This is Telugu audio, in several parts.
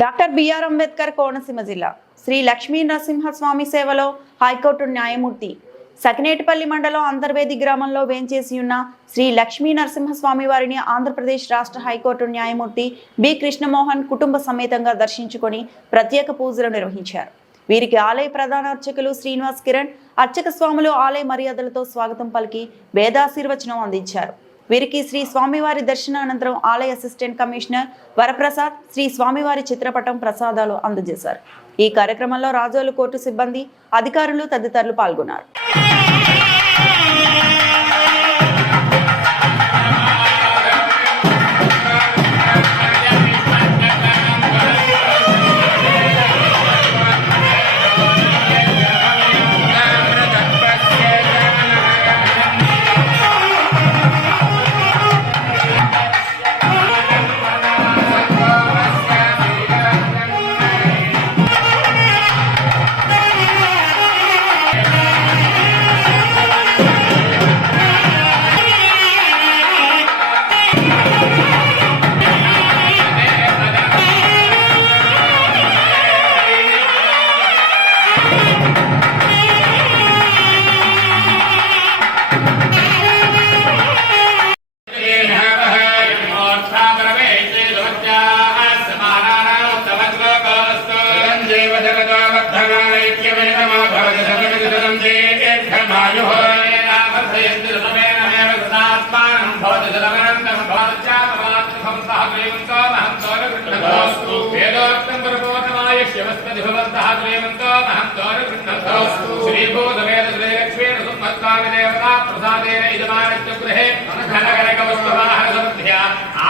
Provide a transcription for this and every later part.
డాక్టర్ బిఆర్ అంబేద్కర్ కోనసీమ జిల్లా శ్రీ లక్ష్మీ నరసింహస్వామి సేవలో హైకోర్టు న్యాయమూర్తి సకినేటిపల్లి మండలం అంతర్వేది గ్రామంలో వేంచేసి ఉన్న శ్రీ లక్ష్మీ నరసింహస్వామి వారిని ఆంధ్రప్రదేశ్ రాష్ట్ర హైకోర్టు న్యాయమూర్తి బి కృష్ణమోహన్ కుటుంబ సమేతంగా దర్శించుకొని ప్రత్యేక పూజలు నిర్వహించారు. వీరికి ఆలయ ప్రధాన అర్చకులు శ్రీనివాస్ కిరణ్, అర్చక స్వాములు ఆలయ మర్యాదలతో స్వాగతం పలికి వేదాశీర్వచనం అందించారు. వీరికి శ్రీ స్వామివారి దర్శనానంతరం ఆలయ అసిస్టెంట్ కమిషనర్ వరప్రసాద్ శ్రీ స్వామివారి చిత్రపటం ప్రసాదాలు అందజేశారు. ఈ కార్యక్రమంలో రాజోలు కోర్టు సిబ్బంది, అధికారులు తదితరులు పాల్గొన్నారు.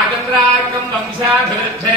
ఆగంద్రార్కం వంశాభివృద్ధే